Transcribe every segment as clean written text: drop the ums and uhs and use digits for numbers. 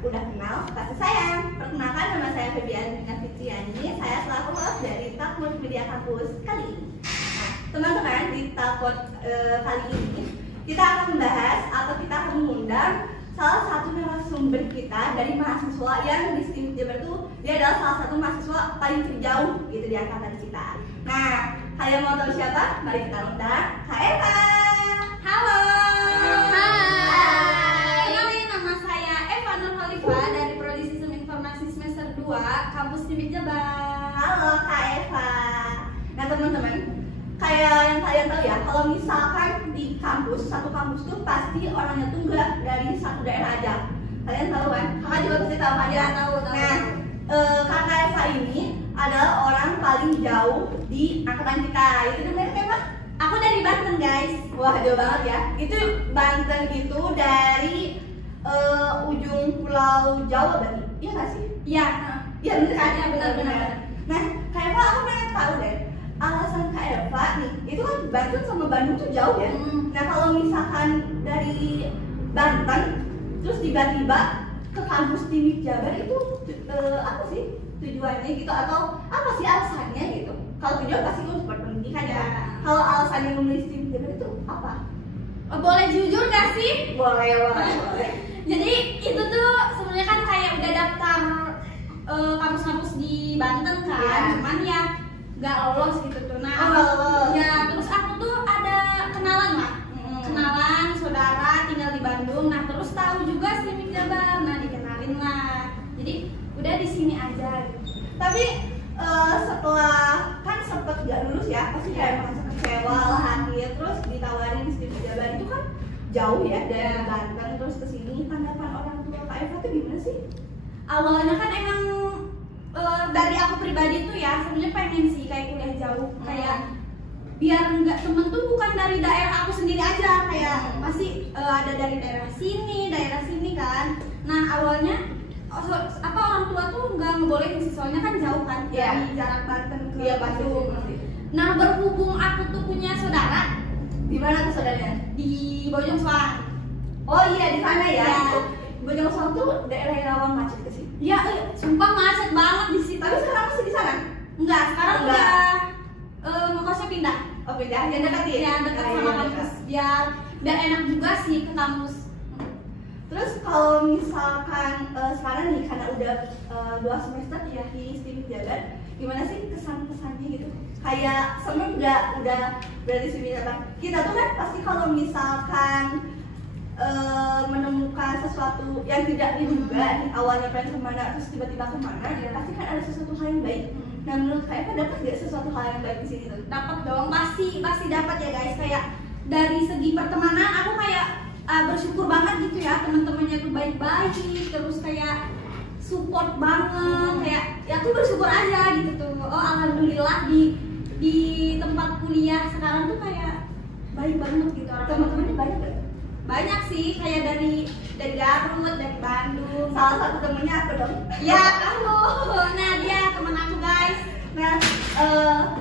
udah kenal, kasih sayang. Perkenalkan, nama saya Febiana Fitriani. Saya selaku host dari Talk Multimedia Kampus kali ini. Nah, teman-teman, di Talk kali ini kita akan membahas atau kita akan mengundang salah satu narasumber kita dari mahasiswa yang di STIM Jabar itu dia adalah salah satu mahasiswa paling terjauh gitu di angkatan kita. Nah, kalian mau tahu siapa? Mari kita undang Kak Eva. Halo. Hai. Nama saya Eva Nur Khalifah dari Prodi Sistem Informasi semester 2 Kampus STIM Jabar. Halo Kak Eva. Nah teman-teman, kayak yang kalian tahu ya, kalau misalkan di kampus, satu kampus tuh pasti orangnya tuh nggak dari satu daerah aja. Kalian tahu kan? Kakak juga pasti tahu kan ya? Tahu. Nah, Kakak Eva ini adalah orang paling jauh di angkatan kita. Itu benar kan, Pak? Aku dari Banten, guys. Wah, jauh banget ya. Itu Banten itu dari ujung Pulau Jawa berarti. Iya nggak sih? Iya. Iya benar kan? Iya, benar. Nah, Kak Eva aku pengen tahu deh. Alasan Kak Eva nih, itu kan Banten sama Bandung tuh jauh ya. Nah, kalau misalkan dari Banten terus tiba-tiba ke kampus STIM Jabar itu apa sih tujuannya gitu, atau apa sih alasannya gitu? Kalau tujuan pasti untuk berpendidikan ya. Kalau alasannya memilih STIM Jabar itu apa? Boleh jujur nggak sih? Boleh. Jadi itu tuh sebenarnya kan kayak udah daftar kampus-kampus di Banten kan, Iya. cuman ya nggak lolos gitu tuh. Nah, nggak lolos. ya terus aku tuh ada kenalan lah, kenalan saudara tinggal di Bandung. Nah terus tahu juga STIM Jabar, nah dikenalin lah. Jadi udah di sini aja. Gitu. Tapi setelah kan sempet gak lulus ya, pasti kayak merasa kecewa lah akhir. Terus ditawarin di STIM Jabar itu kan jauh ya dari Banten terus ke sini. Tanggapan orang tua Kak Eva tuh gimana sih? Awalnya kan emang dari aku pribadi tuh ya sebenarnya pengen sih kayak kuliah jauh, kayak biar nggak temen tuh bukan dari daerah aku sendiri aja, kayak masih ada dari daerah sini kan. Nah awalnya orang tua tuh nggak ngebolehin sih, soalnya kan jauh kan dari jarak Banten ke Bandung. Nah berhubung aku tuh punya saudara. Di mana tuh saudaranya? Di Bojong Soang. Oh iya, di sana ya. Iya. Bojong Soang tuh daerah yang rawan macet ke sih. Ya sumpah macet banget di situ. Tapi sekarang masih di sana? Enggak, sekarang Enggak. udah ngekosnya pindah. Oh beda, yang dekat ya? Ya dekat sama kampus. Biar enak juga sih ke kampus. Terus kalau misalkan sekarang nih karena udah 2 semester ya di STIM Jabar, gimana sih kesan-kesannya gitu? Kayak seneng nggak udah berarti STIM Jabar? Kita tuh kan pasti kalau misalkan menemukan sesuatu yang tidak diduga, awalnya pengen kemana terus tiba-tiba kemana, ya pasti kan ada sesuatu hal yang baik. Nah menurut Kak Eva dapat nggak sesuatu hal yang baik di sini tuh? Dapat dong, pasti dapat ya guys. Kayak dari segi pertemanan aku kayak bersyukur banget gitu ya, teman-temannya tuh baik-baik, terus kayak support banget, kayak ya aku bersyukur aja gitu tuh. Oh alhamdulillah di tempat kuliah sekarang tuh kayak baik banget gitu orang. Teman-temannya banyak nggak? Banyak sih, kayak dari Garut, dari Bandung. Salah satu temennya aku dong. Ya kamu, nah dia teman aku guys. Nah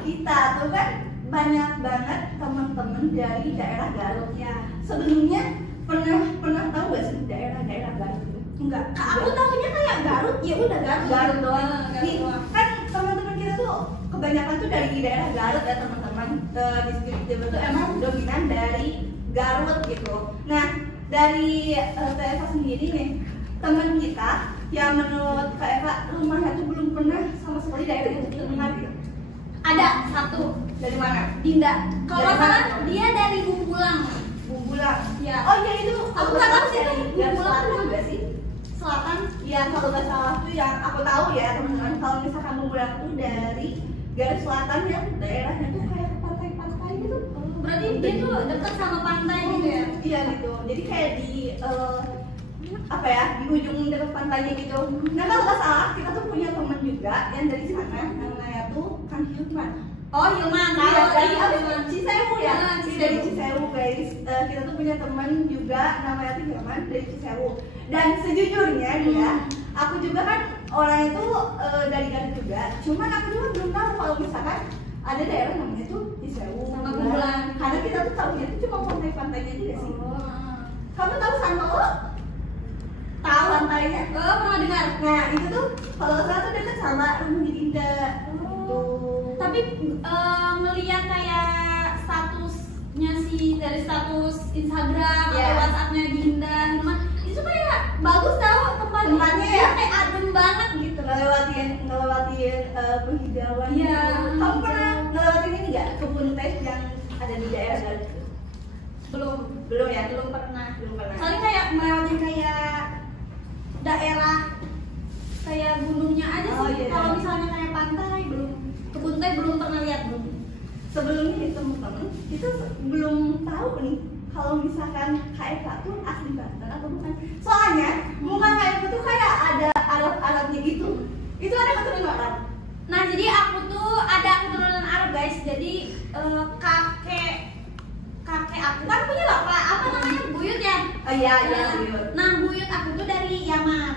kita tuh kan banyak banget teman-teman dari daerah Garut ya. Sebelumnya pernah tahu gak sih daerah Garut itu? Enggak, aku tahunya kayak Garut, ya udah Garut doang. Garut doang. Kan teman-teman kita tuh kebanyakan tuh dari daerah Garut ya teman-teman. Di STIM Jabar tuh emang dominan dari Garut gitu. Nah dari Kak Eva sendiri nih, teman kita yang menurut Kak Eva rumahnya tuh belum pernah sama sekali daerah itu terdengar gitu. Ada satu Dari mana? Dinda. Kalau Dari salah mana? dia dari Bumbulang. Bumbulang. Ya. Oh iya itu. Aku nggak tahu sih itu Bumbulang Bumbulang tuh juga sih. Selatan. Ya kalau nggak salah tuh yang aku tahu ya teman-teman, kalau misalkan Bumbulang tuh dari Garut Selatan yang daerahnya tuh kayak pantai-pantai gitu. Berarti dia tuh dekat sama pantai gitu ya? Iya gitu. Jadi kayak di apa ya, di ujung dekat pantainya gitu. Nah kalau nggak salah kita tuh punya teman juga yang dari sana, namanya tuh Kang Hilman. Oh Hilman, Iya, dari Hilman. Cisewu ya. Cisewu. Dari Cisewu guys. Kita tuh punya teman juga namanya tuh Hilman dari Cisewu. Dan sejujurnya nih ya, aku juga kan orang itu dari Garut juga. Cuman aku juga belum tahu kalau misalkan ada daerah namanya tuh Cisewu Sama Bumbulang. Karena kita tuh tahunya tuh cuma pantai-pantainya aja sih. Oh. Kamu tahu Sanmolo? Tahu. Pantai kayaknya. Oh, pernah dengar. Nah itu tuh kalau nggak salah tuh dekat sama rumahnya Dinda. Gitu. Tapi ngelihat kayak statusnya sih dari status Instagram atau Iya. WhatsAppnya Dinda, Hilman, itu kayak bagus tau Tempatnya Dia ya? kayak adem banget gitu. ngelewatin penghijauan. Iya. Kamu pernah ngelewatin ini nggak kebun teh yang ada di daerah Garut? Belum ya? Belum pernah. Belum pernah. Soalnya kayak melewati kayak daerah kayak gunungnya aja Oh, sih. iya. Kalau misalnya kayak pantai belum, kebun teh belum pernah lihat belum. Sebelumnya nih teman-teman itu belum tahu nih kalau misalkan KFK tuh asli Banten atau bukan. Soalnya muka KFK tuh kayak ada Arab-Arabnya gitu. Itu ada keturunan Arab. Nah jadi aku tuh ada keturunan Arab guys. Jadi kakek aku kan punya bapak apa namanya buyut ya. Oh iya, iya, Nah, buyut. Nah buyut aku tuh dari Yaman.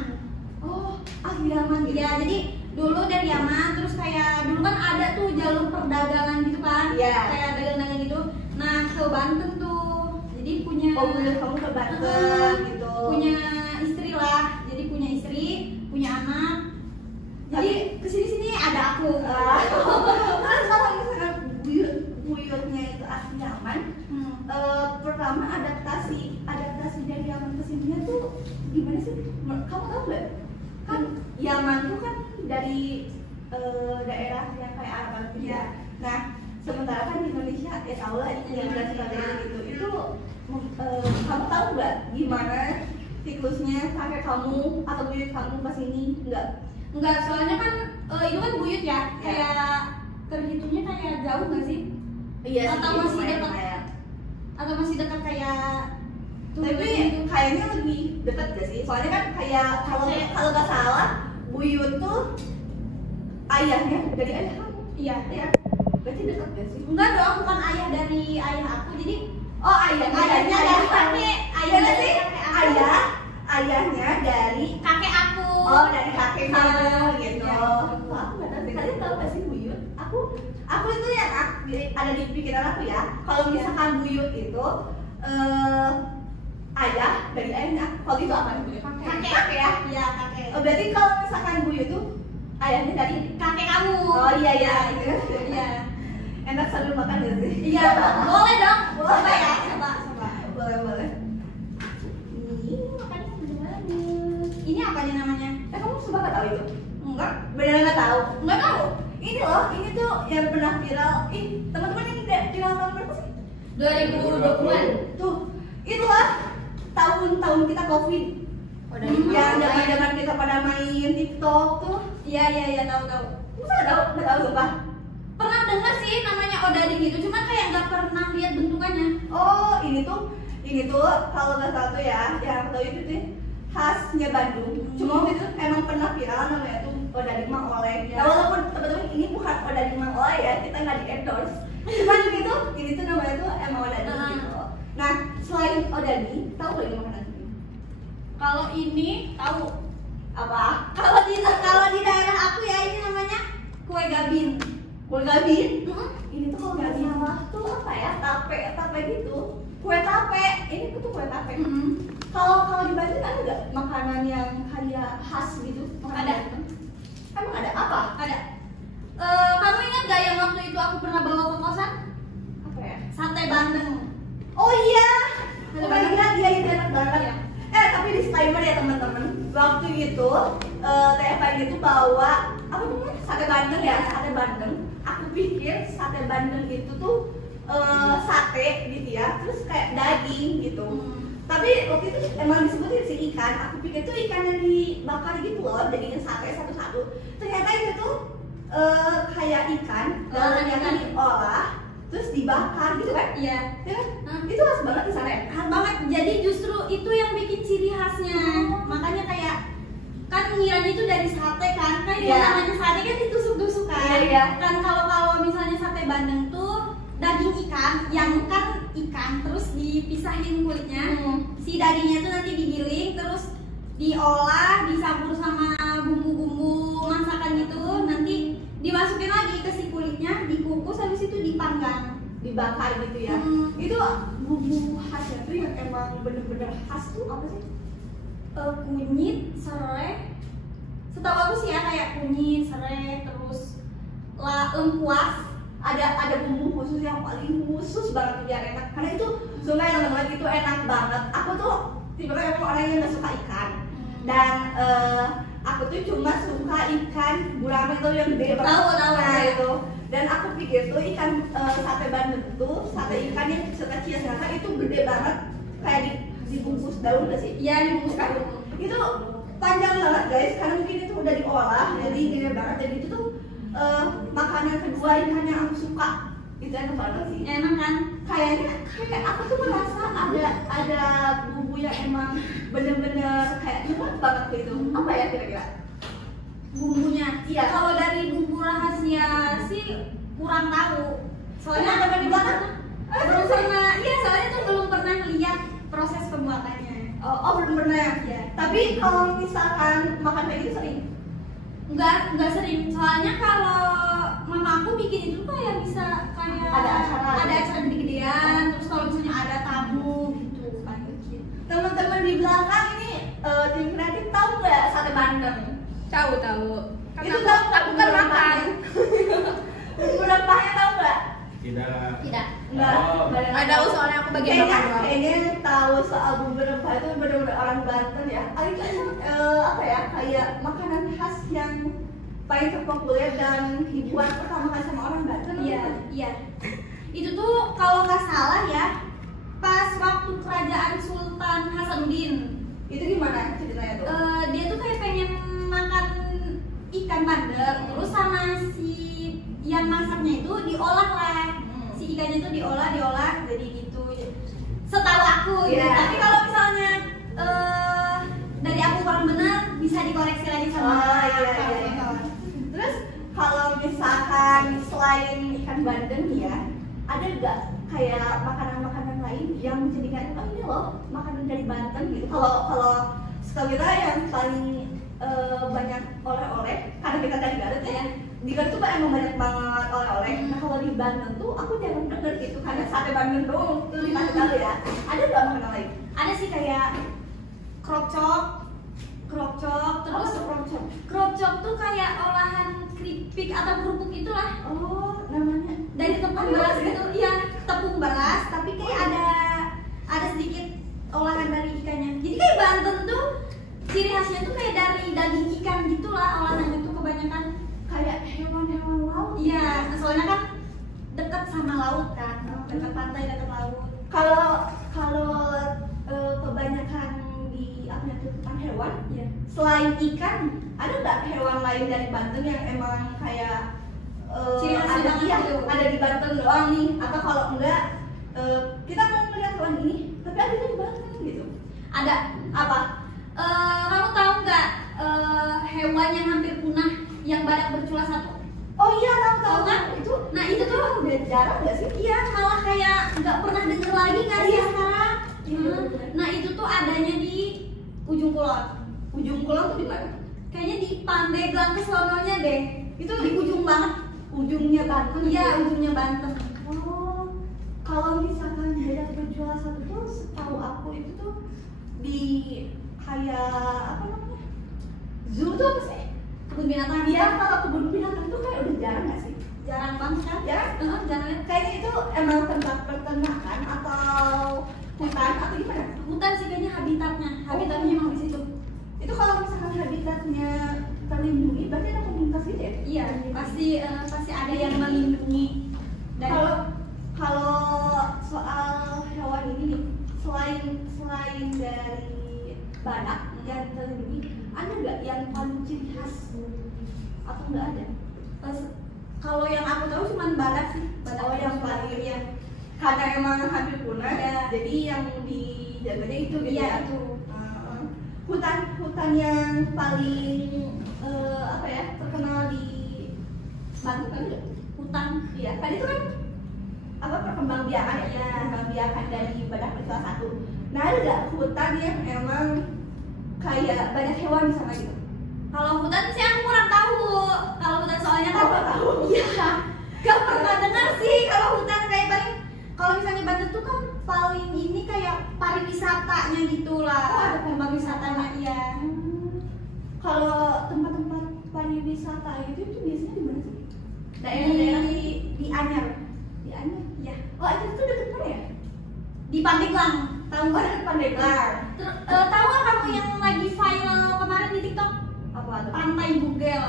Oh, asli Yaman gitu. Ya jadi dulu dari Yaman terus kayak dulu kan ada tuh jalur perdagangan gitu kan. Iya. Kayak dagang-dagang gitu. Nah ke Banten tuh. Jadi punya Oh, buyut kamu ke Banten gitu. punya istri lah. Jadi punya istri, punya anak. Jadi kesini-sini ada aku. Terus kalau misalkan buyutnya itu asli Yaman, pertama adaptasi dari Yaman ke sininya tuh gimana sih? Kamu tahu nggak? Kan Yaman tuh kan dari daerah yang kayak Arab gitu ya. Nah, sementara kan di Indonesia ya tahu lah ini dan sebagainya gitu. Itu kamu tahu nggak gimana siklusnya kakek kamu atau buyut kamu ke sini? Enggak, soalnya kan itu kan buyut ya. Ya. Kayak terhitungnya kayak jauh nggak sih? Iya, Atau sih, masih lumayan, dekat? lumayan. Atau masih dekat kayak Tapi kayaknya lebih dekat gak sih? Soalnya kan kayak kalau nggak salah buyut tuh ayahnya dari ayah kamu. iya. Ya, berarti dekat gak sih? Enggak dong, bukan ayah dari ayah aku. Jadi Oh ayahnya dari kakek, ayah dari kakek aku. ayahnya dari Kakek aku. oh dari kakek kamu Iya. gitu. Iya. Wah, aku nggak tahu sih. Kalian tahu gak sih buyut? Aku itu yang ada di pikiran aku ya. Kalau misalkan buyut itu ayah dari ayahnya. Kalau gitu apa nih buyut? Kakek ya. Iya, kakek. Oh, berarti kalau misalkan buyut tuh ayahnya dari Kakek kamu. oh iya iya. Iya. Enak sambil makan gak sih? Iya, boleh dong. Boleh. Coba ya, coba. Boleh. Ini makannya gimana? Ini apa nih namanya? Kamu suka nggak tahu itu? Enggak. Beneran nggak tahu? Enggak tahu. Ini loh, ini tuh yang pernah viral. Ih, teman-teman ini viral tahun berapa sih? 2020-an. Tuh, itulah tahun kita COVID. Yang zaman-zaman kita pada main TikTok tuh. Iya, tahu. Masa nggak tahu sumpah? Pernah dengar sih namanya odading gitu, cuman kayak nggak pernah lihat bentukannya. Oh, ini tuh kalau nggak salah tuh ya, yang aku tahu itu tuh khasnya Bandung. Cuma waktu itu emang pernah viral namanya tuh odading Mang Oleh. Ya. Nah, walaupun teman-teman ini bukan odading Mang Oleh ya, kita nggak di endorse. Cuman ini tuh namanya tuh emang odading gitu. Nah, selain odading, tahu nggak ini makanan ini? Kalau ini tahu. Apa? Kalau di daerah aku ya ini namanya kue gabin. Kue gabin? Mm-mm. Ini tuh kalau nggak salah tuh apa ya? Tape gitu. Kue tape. Ini tuh kue tape. Mm-mm. Kalau di Banten ada nggak makanan yang kayak khas gitu? Makanan Ada. Banten? Emang ada apa? Ada. Kamu ingat gak yang waktu itu aku pernah bawa ke kosan? Apa ya? Sate bandeng. Oh iya. Ada Oh my banget. god, dia itu enak banget. Iya. Tapi disclaimer ya teman-teman. Waktu itu TFI itu bawa apa namanya? Sate bandeng ya, sate bandeng. Aku pikir sate bandeng itu tuh sate gitu ya, terus kayak daging gitu. Tapi waktu itu emang disebutin sih ikan. Aku pikir tuh ikan yang dibakar gitu loh, jadinya sate satu-satu. Ternyata itu tuh kayak ikan, Olahan yang ikan. diolah, terus dibakar gitu kan? Iya. Ya kan? Itu khas banget di sana ya? Khas banget. Jadi justru itu yang bikin ciri khasnya. Makanya kayak kan ngiranya itu dari sate kan. Kan Iya. yang namanya sate kan ditusuk-tusuk kan. Iya. Kan kalau misalnya sate bandeng tuh daging ikan, yang kan ikan terus dipisahin kulitnya. Si dagingnya tuh nanti digiling terus diolah, dicampur sama bumbu-bumbu masakan gitu, nanti dimasukin lagi ke si kulitnya, dikukus habis itu dipanggang. Dibakar gitu ya. Itu bumbu khasnya tuh yang emang bener-bener khas tuh apa sih? Kunyit, serai. Setahu aku sih ya kayak kunyit, serai, terus lengkuas. Ada bumbu khusus yang paling khusus banget biar enak, karena itu sumpah ya teman-teman, itu enak banget. Aku tuh tipe orang yang nggak suka ikan, dan aku tuh cuma suka ikan gurame itu yang gede banget. Tahu Nah, itu. Dan aku pikir tuh ikan sate Bandeng tuh sate ikan yang kecil-kecil itu gede banget, kayak dibungkus daun nggak sih? Iya, dibungkus daun. Itu panjang banget guys, karena mungkin itu udah diolah jadi gede banget. Dan itu tuh makanan kedua ikan yang aku suka. Itu enak banget sih. Enak kan? Kayak aku tuh merasa ada bumbu yang emang bener-bener kayak enak banget gitu. Apa ya kira-kira Bumbunya? Iya. Kalau dari bumbu rahasia sih kurang tahu. Soalnya Pernah di belakang? belum pernah. Iya, soalnya tuh belum pernah lihat proses pembuatannya. Oh belum pernah. Iya. Tapi kalau misalkan makan kayak gitu sering? Enggak sering. Soalnya kalau mama aku bikin itu kayak bisa kayak Ada acara gede-gedean, terus kalau misalnya ada tamu gitu kan. Teman-teman di belakang ini tim kreatif tahu nggak sate Bandeng? Tahu. Itu tahu nggak? Bukan makan. Bumbu rempahnya tahu nggak? Tidak. Nggak. Nggak tahu soalnya aku bagian makan doang. Kayaknya tahu soal bumbu rempah itu benar-benar orang Banten ya. Itu apa ya, kayak makanan khas yang paling terpopuler dan dibuat pertama kali sama orang Banten. Iya. Itu tuh kalau nggak salah ya, pas waktu kerajaan Sultan Hasanuddin. Itu gimana ceritanya tuh? Dia tuh kayak pengen makan ikan bandeng, terus sama si yang masaknya itu diolah lah. Si ikannya itu diolah jadi gitu. Setahu aku gitu. Iya. Tapi kalau misalnya dari aku kurang benar bisa dikoreksi lagi sama Iya. Terus kalau misalkan selain ikan bandeng ya, ada nggak kayak makanan-makanan lain yang menjadikan ini loh makanan dari Banten gitu? Kalau setahu kita yang paling banyak oleh-oleh, karena kita dari Garut ya, di Garut tuh emang banyak banget oleh-oleh. Nah kalau di Banten tuh aku jarang denger gitu, karena sate Bandeng doang tuh dikasih tahu ya. Ada nggak makanan lain? Ada sih kayak kropcok, terus kropcok tuh kayak olahan keripik atau kerupuk itulah. Oh, namanya Dari tepung beras gitu, iya tepung beras, tapi kayak ada sedikit olahan dari ikannya. Jadi kayak Banten tuh ciri khasnya tuh kayak dari daging ikan gitulah olahannya tuh kebanyakan. kayak hewan-hewan laut. Iya, soalnya kan dekat sama laut kan, dekat pantai, dekat laut. Kalau kebanyakan di apa ya, tentang hewan, Iya. selain ikan, ada nggak hewan lain dari Banten yang emang kayak Ciri khas ada, banget iya, gitu. ada di Banten doang nih? Atau kalau enggak, kita mau melihat hewan ini, tapi ada di Banten gitu. Ada. Apa? Kamu tahu nggak hewan yang hampir punah yang badak bercula satu? Oh iya, tahu Tahu kan? itu. Nah itu tuh udah jarang nggak sih? iya, malah kayak nggak pernah denger lagi nggak sih Iya. sekarang? Iya. Nah itu tuh adanya di Ujung Kulon. Ujung Kulon tuh di mana? Kayaknya di Pandeglang ke sononya deh. Itu di ujung banget. Ujungnya Banten. Iya, gitu. ujungnya Banten. Oh, kalau misalkan badak bercula satu tuh, setahu aku itu tuh di kayak apa namanya? Zoo tuh apa sih? Kebun binatang. Iya, kalau kebun binatang tuh kayak udah jarang nggak sih? Jarang banget kan? Jarang. Jarang ya. Kayaknya itu emang tempat peternakan atau hutan atau gimana? Hutan sih kayaknya habitatnya. Habitatnya emang di situ. Itu kalau misalkan habitatnya terlindungi, berarti ada komunitas gitu ya? Iya, pasti ada yang melindungi. Dan Kalau soal hewan ini nih, selain dari badak yang terlindungi, ada nggak yang paling ciri khas atau nggak ada? kalau yang aku tahu cuma badak sih. Badak Oh, yang paling ya. karena emang hampir punah, Iya. jadi yang dijaganya itu gitu Iya, ya. itu. Hutan yang paling apa ya, terkenal di Banten kan nggak? Hutan. Iya, kan itu kan apa, perkembangbiakan ya, perkembangbiakan dari badak bercula satu. Nah, ada nggak hutan yang emang kayak banyak hewan di sana gitu? Kalau hutan sih aku kurang tahu. Kalau hutan soalnya kan Tahu. iya. Gak pernah dengar sih kalau hutan kayak paling kalau misalnya Banten tuh kan paling ini kayak pariwisatanya gitu lah. Oh, ada Pariwisatanya iya. Kalau tempat-tempat pariwisata itu biasanya di mana sih? Daerah-daerah di Anyar. di Anyar. Ya. Oh, itu tuh deket mana ya? Di Pandeglang. Tahu Oh, nggak? deket Pandeglang. Tahu nggak kamu yang lagi viral kemarin di TikTok? Apa tuh? Pantai Bugel.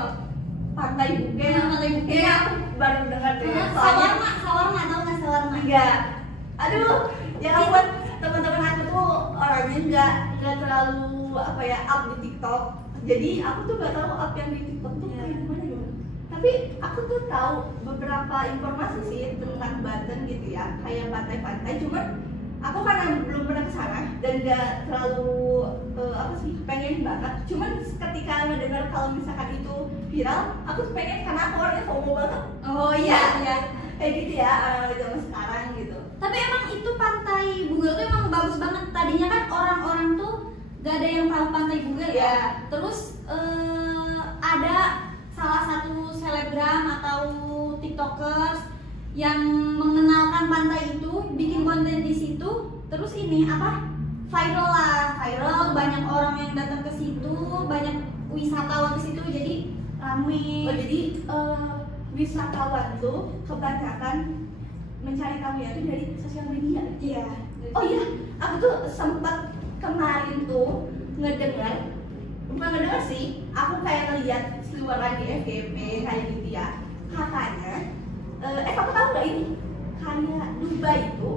Pantai Bugel. Pantai Bugel. Kayaknya aku baru dengar deh. Soalnya Sawarna tahu nggak sawarna? enggak. Aduh, ya ampun, teman-teman aku tuh orangnya enggak terlalu apa ya up di TikTok. Jadi aku tuh nggak tahu up yang di TikTok tuh kayak gimana ya. Tapi aku tuh tahu beberapa informasi sih tentang Banten gitu ya, kayak pantai-pantai. Cuman aku karena belum pernah kesana dan nggak terlalu apa sih pengen banget. Cuman ketika mendengar kalau misalkan itu viral, aku tuh pengen karena aku orangnya FOMO banget. Oh iya. Kayak gitu ya zaman sekarang gitu. Tapi emang itu Pantai Bugel tuh emang bagus banget. Tadinya kan orang-orang tuh gak ada yang tahu Pantai Bugel ya. Ya. Terus ada salah satu selebgram atau tiktokers yang mengenalkan pantai itu, bikin konten di situ. Terus ini apa? Viral, banyak orang yang datang ke situ, banyak wisatawan ke situ, jadi rame. Oh, jadi wisatawan tuh kebanyakan mencari tahu ya itu dari sosial media. Iya. Oh iya, aku tuh sempat kemarin tuh bukan ngedengar sih, aku kayak ngeliat seluaran di FYP kayak gitu ya. Katanya, kamu tahu nggak ini? Karya Dubai itu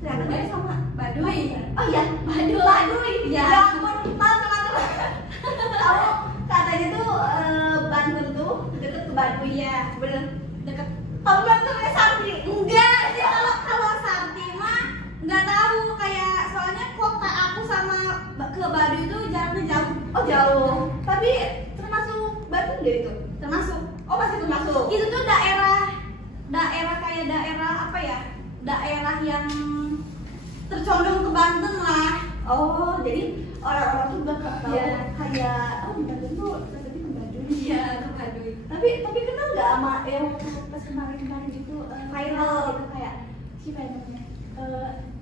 ternyata dia sama Baduy. Oh iya, Baduy. Iya. Ya ampun, tahu teman-teman. Tahu katanya tuh Banten tuh deket ke Baduy ya, bener. Deket. Tahu Bantennya Santri? Enggak, ya kalau Sarti mah nggak tahu, kayak soalnya kota aku sama ke Baduy itu jaraknya jauh. Oh jauh, tapi termasuk Banten nggak itu? Termasuk. Oh masih termasuk. Itu tuh daerah kayak daerah apa ya? Daerah yang tercondong ke Banten lah. Oh jadi orang-orang tuh bakal tahu Iya. kayak di Banten tuh terjadi ke Baduy. Iya, ke Baduy. Tapi kenal nggak sama yang pas kemarin itu Viral. gitu kayak siapa yang namanya?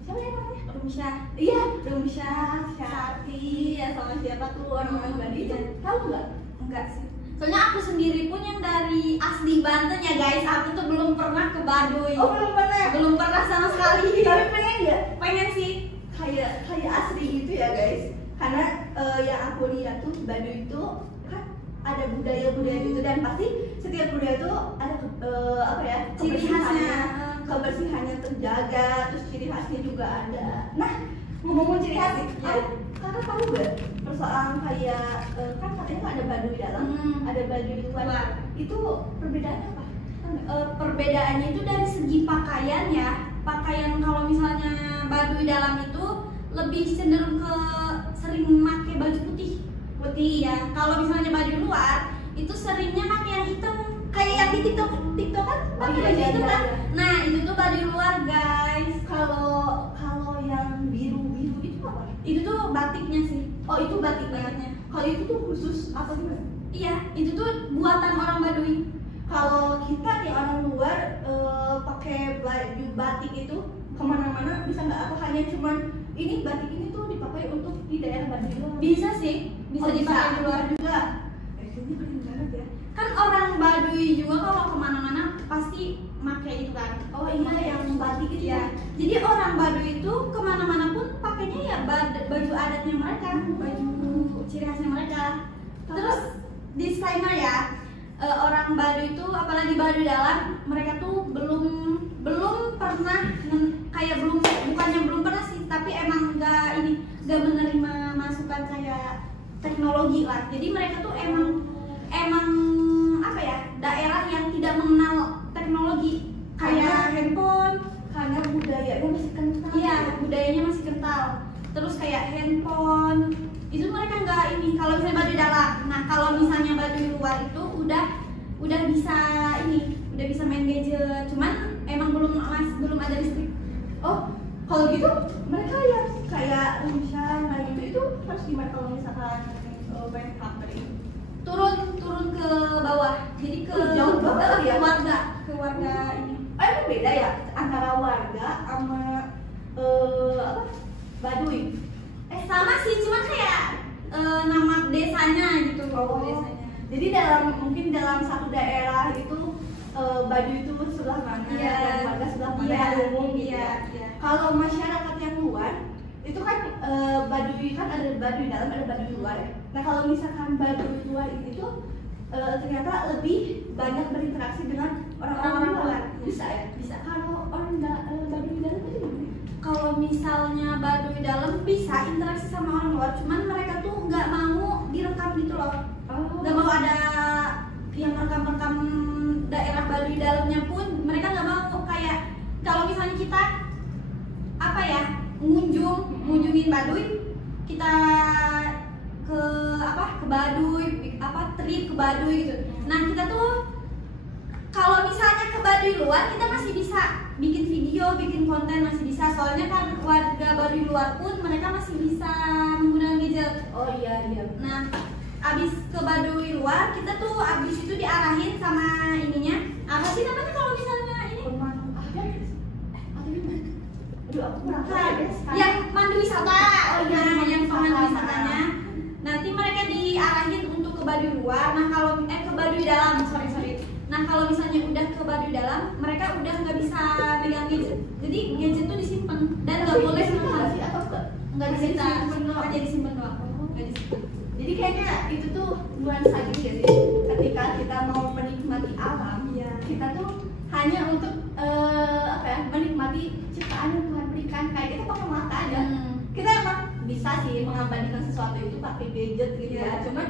Siapa yang namanya? Rumsyah. Iya, Rumsyah, Syati, ya sama siapa tuh orang-orang Baduy itu? Tahu nggak? Enggak sih. Soalnya aku sendiri pun yang dari asli Banten ya guys, aku tuh belum pernah ke Baduy. Oh belum pernah. Belum pernah sama sekali. Tapi pengen ya? Pengen sih. Kayak asli gitu ya guys. Karena yang aku lihat tuh Baduy itu kan ada budaya-budaya gitu dan pasti setiap budaya itu ada apa ya? Ciri khasnya. Kebersihannya terjaga, terus ciri khasnya juga ada. Nah, ngomong ciri khas, kakak tahu gak persoalan kayak kan katanya ada Baduy dalam, ada Baduy luar. Itu perbedaannya apa? Perbedaannya itu dari segi pakaian ya. Pakaian kalau misalnya Baduy dalam itu lebih cenderung ke sering pakai baju putih ya. Kalau misalnya Baduy luar itu seringnya pakai yang hitam, kayak yang di TikTok kan pakai baju hitam kan. Nah itu tuh Baduy luar guys. Kalau yang biru-biru itu apa? Itu tuh batiknya sih. Oh itu batiknya. Kalau itu tuh khusus apa gimana? Iya, itu tuh buatan orang Baduy. Kalau kita nih orang luar pakai baju batik itu kemana-mana bisa nggak? Apa hanya cuman ini batik ini tuh dipakai untuk di daerah Baduy doang? Bisa sih, bisa dipakai di luar juga. Ini keren banget ya. Kan orang Baduy juga kalau kemana-mana pasti pakai itu kan. Oh iya yang batik itu ya. Jadi orang Baduy itu kemana-mana pun pakainya ya baju adatnya mereka, baju ciri khasnya mereka. Terus disclaimer ya, orang Baduy itu apalagi Baduy dalam, mereka tuh belum pernah kayak bukannya belum pernah sih, tapi emang nggak menerima masukan kayak teknologi lah. Jadi mereka tuh emang apa ya, daerah yang tidak mengenal teknologi kayak handphone, karena budayanya masih kental. iya budayanya masih kental. Terus kayak handphone itu mereka nggak kalau misalnya Baduy dalam. Nah kalau misalnya Baduy luar itu udah bisa main gadget, cuman emang belum ada listrik. Oh kalau gitu mereka yang kayak Rumsyah gitu itu harus gimana kalau misalkan main HP itu? Turun ke bawah, jadi ke jauh banget ya? ke warga ini. Oh emang beda ya antara warga sama Baduy? Sama sih, cuman kayak nama desanya gitu. Oh. biasanya. Jadi mungkin dalam satu daerah itu Baduy itu sebelah mana dan warga sebelah mana yang umum gitu ya. Kalau masyarakat yang luar itu kan Baduy kan ada Baduy dalam, ada Baduy luar ya. Nah kalau misalkan Baduy luar itu ternyata lebih banyak berinteraksi dengan orang-orang luar. Bisa ya? Bisa. Kalau orang Baduy dalam itu gimana? Kalau misalnya Baduy dalam bisa interaksi sama orang luar, cuman mereka tuh nggak mau direkam gitu loh. Nggak mau ada yang rekam-rekam daerah Baduy dalamnya pun mereka nggak mau. Kayak kalau misalnya kita apa ya ngunjungin Baduy, kita ke Baduy, trip ke Baduy gitu. Nah kita tuh kalau misalnya ke Baduy luar kita masih bisa bikin video, bikin konten masih bisa. Soalnya kan warga Baduy luar pun mereka masih bisa menggunakan gadget. Oh iya. Nah abis ke Baduy luar kita tuh abis itu diarahin sama ininya, apa sih namanya kalau misalnya ini? Aduh, aku kurang tahu Bukan, ya. yang mandu wisata. Oh iya, Nah, yang pemandu wisata. wisatanya. Nanti mereka diarahin untuk ke Baduy luar. Nah kalau ke Baduy dalam, sorry. Nah kalau misalnya udah ke Baduy dalam, mereka udah nggak bisa megang gadget. Jadi gadget tuh disimpan dan nggak boleh disimpan sama sih atau nggak disimpan, doang. hanya disimpan doang, nggak disimpan. Jadi kayaknya itu tuh nuansa gitu ya sih. Ketika kita mau menikmati alam, kita tuh hanya untuk menikmati ciptaan yang Tuhan berikan. Kayak kita pakai mata aja. Kita emang bisa sih mengabadikan sesuatu itu pakai gadget gitu ya. Cuman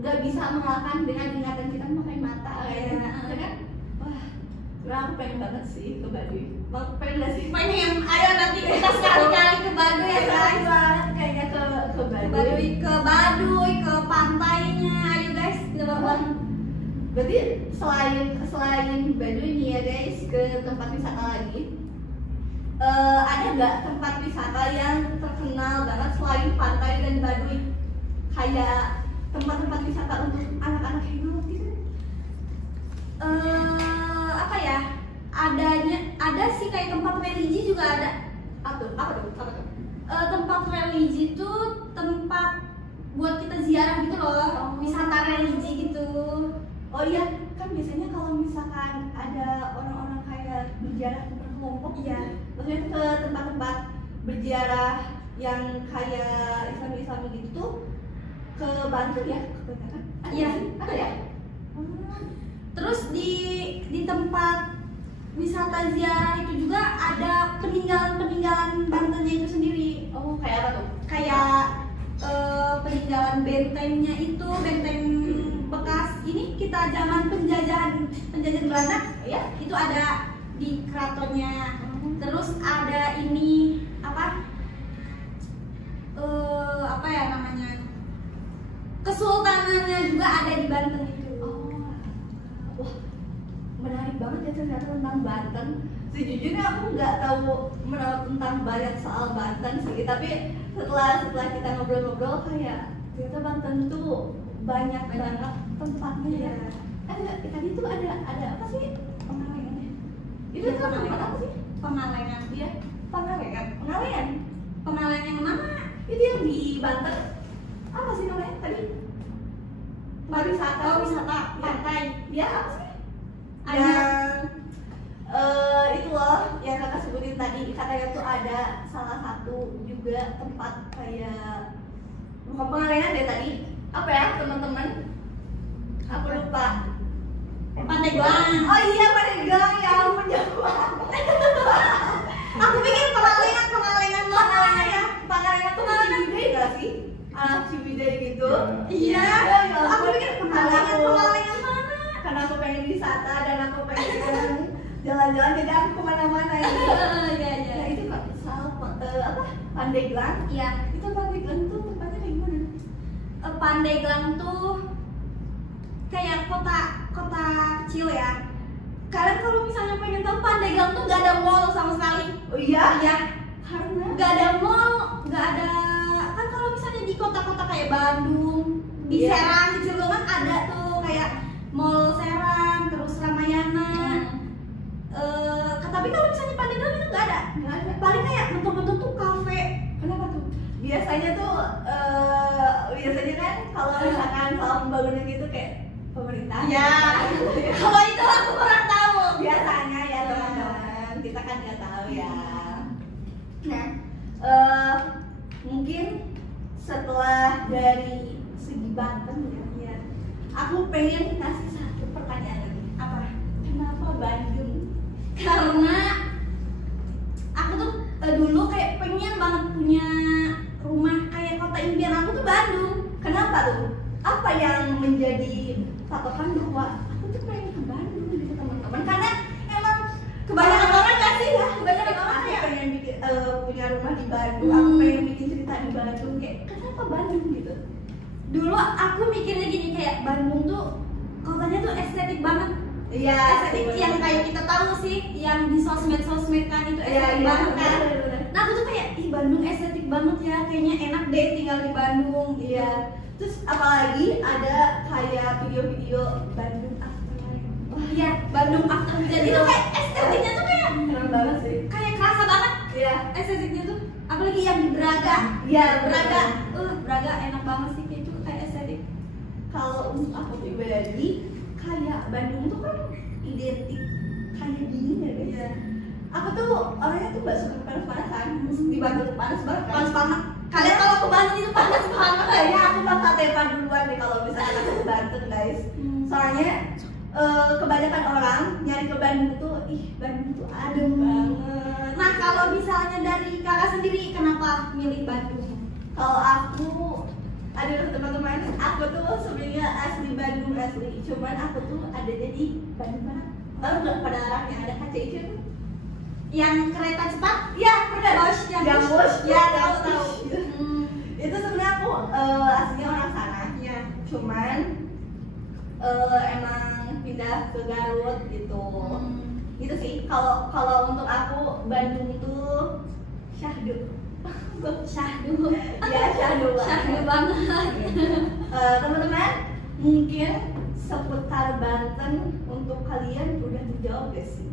nggak bisa mengalahkan dengan ingatan kita memakai mata kayaknya. Ya kan? Wah, aku pengen banget sih ke Baduy. Mau pengen gak sih? Pengen, ayo nanti kita sekali-kali ke Baduy ya guys. Banget kayaknya ke Baduy. Ke Baduy, ke pantainya, ayo guys, kita banget. Berarti selain Baduy nih ya guys, ke tempat wisata lagi, ada nggak tempat wisata yang terkenal banget selain pantai dan Baduy? Kayak tempat-tempat wisata untuk anak-anak hangout gitu? Apa ya? Ada sih kayak tempat religi juga ada. Apa tuh? Tempat religi tuh tempat buat kita ziarah gitu loh, wisata religi gitu. Oh iya, kan biasanya kalau misalkan ada orang-orang kayak berziarah ke kelompok, Iya. maksudnya ke tempat-tempat berziarah yang kayak Islam-Islam gitu tuh ke Banten ya, kebanyakan. Iya. Ada ya? Terus di tempat wisata ziarah itu juga ada peninggalan Bantennya itu sendiri. Oh, kayak apa tuh? Kayak peninggalan bentengnya itu, benteng bekas ini kita zaman penjajahan Belanda Ya. itu ada di keratonnya. Terus ada ini apa ya namanya, kesultanannya juga ada di Banten itu. Wah, menarik banget ya ternyata tentang Banten. Sejujurnya aku nggak tahu tentang banyak soal Banten sih, tapi setelah kita ngobrol-ngobrol kayak ternyata Banten tuh banyak banget tempatnya ya. Tadi tuh ada apa sih pengalengannya? Itu Iya, tuh tempat apa sih? Pengalengan. Iya, pengalengan. Pengalengan yang mana? Itu yang di Banten. Apa sih namanya tadi? Pariwisata. Oh, wisata pantai. Dia apa sih? Ada itu loh yang kakak sebutin tadi, katanya tuh ada salah satu juga tempat kayak bukan pengalengan deh tadi, apa ya teman-teman, aku lupa. Pandeglang. Oh iya, Pandeglang, ya ampun, jauh banget. Aku pikir pengalengan mana ya? Pengalengan tuh Ciwidey nggak sih? Anak Ciwidey gitu. Iya. Aku pikir pengalengan mana? Karena aku pengen wisata dan aku pengen jalan-jalan, jadi aku kemana-mana ya. Iya. Nah itu kok Pandeglang. Iya. Itu Pandeglang tuh tempatnya kayak gimana? Pandeglang tuh kayak kota kecil ya. Kalian kalau misalnya pengen tahu, Pandeglang tuh gak ada mall sama sekali. Oh iya? Iya. Karena Gak ada mall, gak ada. Kan kalau misalnya di kota-kota kayak Bandung, di Iya. Serang, di Cirebon kan ada tuh kayak mall Serang, terus Ramayana. Tapi kalau misalnya Pandeglang itu gak ada. Paling kayak bentuk-bentuk tuh kafe. kenapa tuh? Biasanya tuh biasanya kan kalau misalkan soal pembangunan gitu kayak pemerintah. Ya. Kalau itu aku kurang tahu. Biasanya ya teman-teman, kita kan nggak tahu ya. Nah, mungkin setelah dari segi Banten ya, aku pengen kasih satu pertanyaan lagi. Apa? Kenapa Bandung? Karena aku tuh dulu kayak pengen banget punya rumah kayak kota impian aku tuh Bandung. Kenapa tuh? Apa yang menjadi patokan bahwa aku tuh pengen ke Bandung gitu teman-teman? Karena emang Kebanyakan orang gak sih ya? Kebanyakan orang aku kayak pengen bikin punya rumah di Bandung, aku pengen bikin cerita di Bandung. Kayak kenapa Bandung gitu? dulu aku mikirnya gini kayak Bandung tuh kotanya tuh estetik banget. Iya, Estetik yang kayak kita tahu sih, yang di sosmed kan itu estetik banget kan. Nah aku tuh kayak ih Bandung estetik banget ya, kayaknya enak deh tinggal di Bandung. Iya. Terus apalagi ada kayak video-video Bandung Afterlife. Wah iya, Bandung After Hujan itu kayak estetiknya tuh kayak Keren banget sih. kayak kerasa banget Iya. estetiknya tuh. Apalagi yang di Braga. Iya, Braga. Braga enak banget sih kayak itu kayak estetik. Kalau untuk aku pribadi, kayak Bandung tuh kan identik kayak dingin ya guys. Iya. Aku tuh orangnya tuh gak suka panas-panasan. Di Bandung tuh panas banget kan. Panas banget. Kalian kalau ke Bandung itu panas banget. Kayaknya aku bakal tepan duluan deh kalau misalnya aku ke Banten guys. Soalnya kebanyakan orang nyari ke Bandung tuh, ih Bandung tuh adem banget. Nah kalau misalnya dari kakak sendiri kenapa milih Bandung? Kalau aku, aduh teman-teman, aku tuh sebenarnya asli Bandung asli. Cuman aku tuh adanya di Bandung Barat. Tahu nggak pada arahnya ada KCIC tuh? Yang kereta cepat? Iya, benar. Bosch, yang Yang Bosch. Bosch. Ya, tahu. Hmm. Itu sebenarnya aku aslinya orang sana. Ya. Cuman emang pindah ke Garut gitu. Gitu sih. Kalau untuk aku Bandung tuh syahdu. Syahdu. Ya syahdu banget. Syahdu banget. Teman-teman, mungkin seputar Banten untuk kalian udah terjawab gak sih?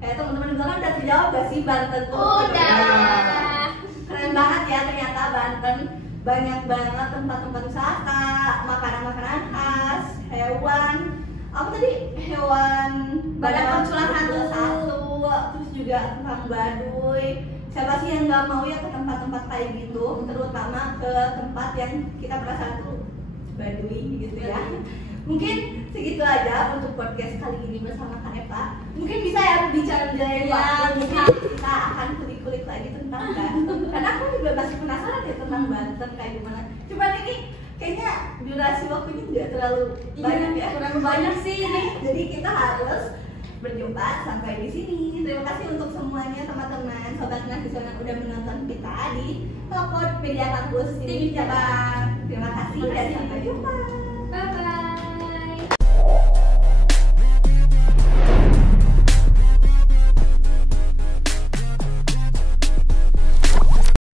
Teman-teman bilang udah terjawab gak sih Banten tuh? Udah. Keren banget ya ternyata Banten. Banyak banget tempat-tempat wisata, makanan-makanan khas, hewan. Apa tadi? Hewan Badak Konsulat satu, terus juga tentang baduy. Siapa sih yang nggak mau ya ke tempat-tempat kayak gitu, terutama ke tempat yang kita merasa tuh baduy gitu ya. Mungkin segitu aja untuk podcast kali ini bersama Kak Eva. Mungkin bisa ya bicara-bicarain Ya, waktu, bisa. kita akan kulik-kulik lagi tentang Banten. Karena aku juga masih penasaran ya tentang Banten kayak gimana. Cuman ini kayaknya durasi waktunya tidak terlalu banyak ya. Terlalu banyak sih ini. Jadi kita harus berjumpa sampai di sini. Terima kasih untuk semuanya teman-teman, sobat mahasiswa yang udah menonton kita di Telepon Media Kampus TV Cabang. Terima kasih dan sampai jumpa. Bye bye.